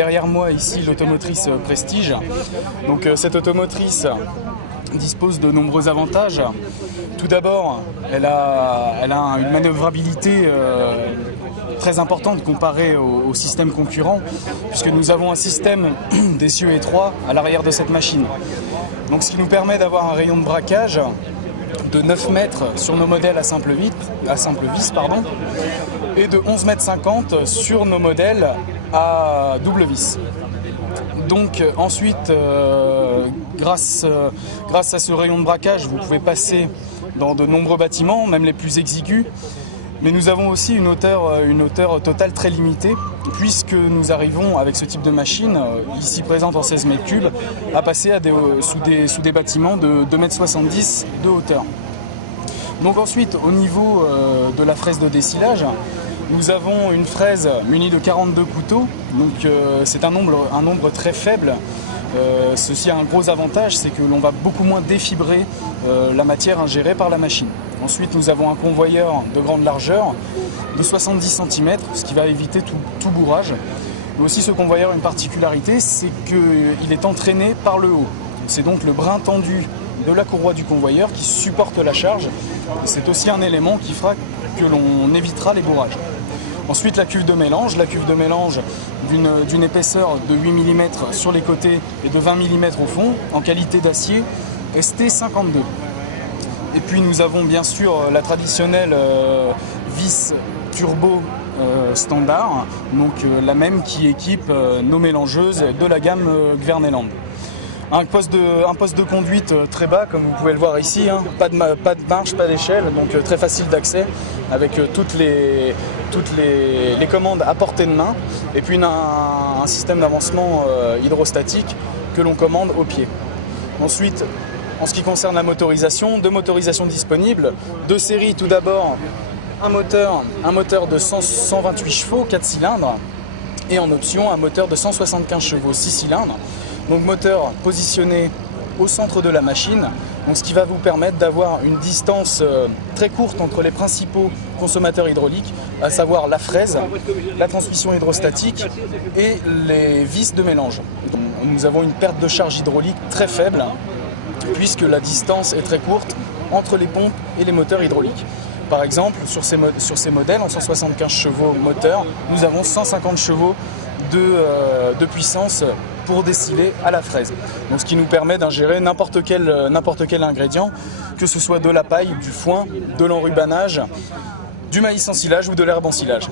Derrière moi ici l'automotrice Prestige. Donc cette automotrice dispose de nombreux avantages. Tout d'abord, elle a une manœuvrabilité très importante comparée au système concurrent, puisque nous avons un système d'essieux étroits à l'arrière de cette machine. Donc ce qui nous permet d'avoir un rayon de braquage de 9 mètres sur nos modèles à simple vis, et de 11,50 m sur nos modèles à double vis. Donc ensuite, grâce à ce rayon de braquage, vous pouvez passer dans de nombreux bâtiments, même les plus exigus. Mais nous avons aussi une hauteur totale très limitée, puisque nous arrivons avec ce type de machine, ici présente en 16 mètres cubes, à passer sous des bâtiments de 2,70 m de hauteur. Donc ensuite, au niveau de la fraise de dessilage, nous avons une fraise munie de 42 couteaux, donc c'est un nombre très faible. Ceci a un gros avantage, c'est que l'on va beaucoup moins défibrer la matière ingérée par la machine. Ensuite, nous avons un convoyeur de grande largeur de 70 cm, ce qui va éviter tout bourrage. Mais aussi, ce convoyeur a une particularité, c'est qu'il est entraîné par le haut. C'est donc le brin tendu de la courroie du convoyeur qui supporte la charge. C'est aussi un élément qui fera que l'on évitera les bourrages. Ensuite, la cuve de mélange d'une épaisseur de 8 mm sur les côtés et de 20 mm au fond, en qualité d'acier ST52. Et puis nous avons bien sûr la traditionnelle vis turbo standard, donc la même qui équipe nos mélangeuses de la gamme Gverneland. Un poste de conduite très bas, comme vous pouvez le voir ici, hein. Pas de marche, pas d'échelle, donc très facile d'accès avec toutes les commandes à portée de main, et puis un système d'avancement hydrostatique que l'on commande au pied. Ensuite, en ce qui concerne la motorisation, deux motorisations disponibles, deux séries. Tout d'abord, un moteur de 128 chevaux, 4 cylindres, et en option un moteur de 175 chevaux, 6 cylindres. Donc moteur positionné au centre de la machine, donc ce qui va vous permettre d'avoir une distance très courte entre les principaux consommateurs hydrauliques, à savoir la fraise, la transmission hydrostatique et les vis de mélange. Nous avons une perte de charge hydraulique très faible, puisque la distance est très courte entre les pompes et les moteurs hydrauliques. Par exemple, sur ces modèles en 175 chevaux moteur, nous avons 150 chevaux de puissance pour dessiller à la fraise. Donc, ce qui nous permet d'ingérer n'importe quel ingrédient, que ce soit de la paille, du foin, de l'enrubanage, du maïs en silage ou de l'herbe en silage.